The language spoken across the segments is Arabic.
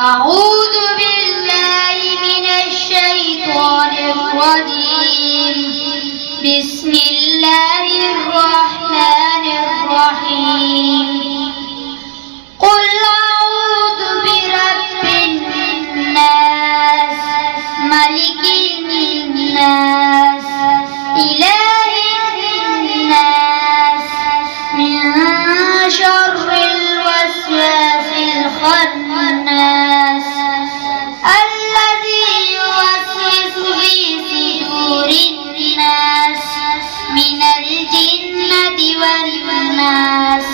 أعوذ بالله من الشيطان الرجيم. بسم الله الرحمن الرحيم. قل أعوذ برب الناس ملك الناس إله الناس من شر الوسواس الخناس الذي يوسوس في صدور الناس من الجنة والناس.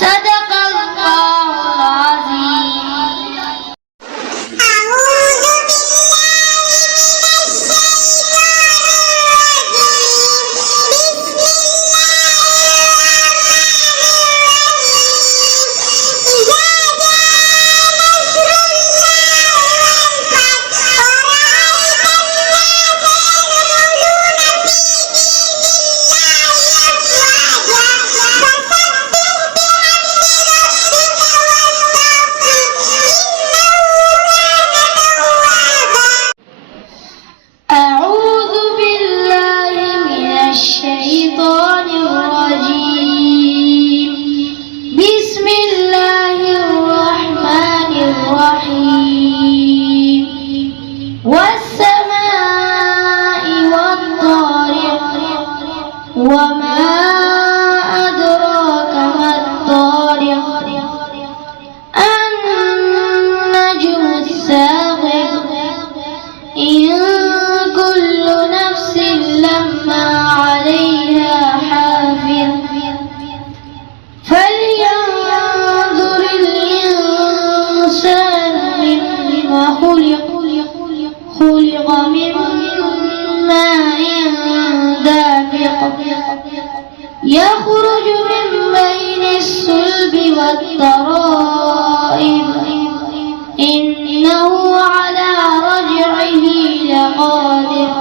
صدق الله العظيم. أعوذ بالله من الشيطان الرجيم. بسم الله الرحمن الرحيم. والسماء والطارق وما أدراك ما الطارق. النجم الثاقب. إن كل نفس لما عليها حافظ. فلينظر الإنسان مما خلق. خلق من ماء دافق يخرج من بين الصلب والترائب. إنه على رجعه لقادر.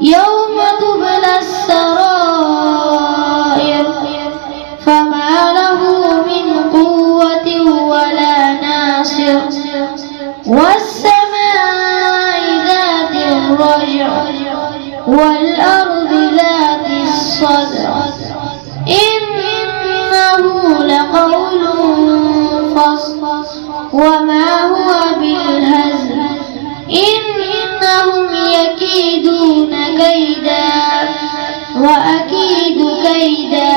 يوم تبلى السرائر فما له من قوة ولا ناصر. والسماء ذات الرجع والأرض ذات الصدع. إنه لقول فصل وما هو بالهزل. إنهم يكيدون كيدا وأكيد كيدا.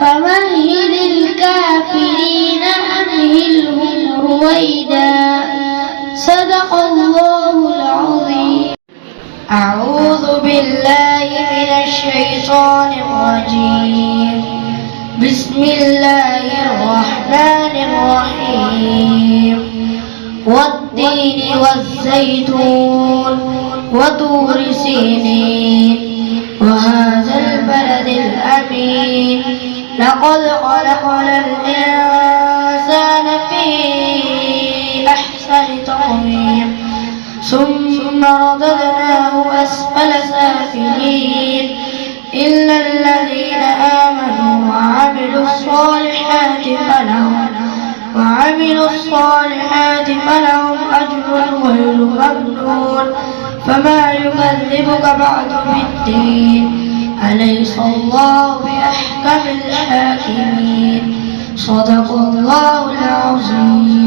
فمهل الكافرين أمهلهم رويدا. صدق الله العظيم. أعوذ بالله من الشيطان الرجيم. بسم الله الرحمن الرحيم. والتين والزيتون وطور سينين وهذا البلد الأمين. لقد خلقنا الإنسان في أحسن تقويم ثم رددناه أسفل سافلين إلا الذين آمنوا وعملوا الصالحات فلهم أجر غير ممنون. فما يكذبك بعد بالدين. أليس الله بأحكم الحاكمين. صدق الله العظيم.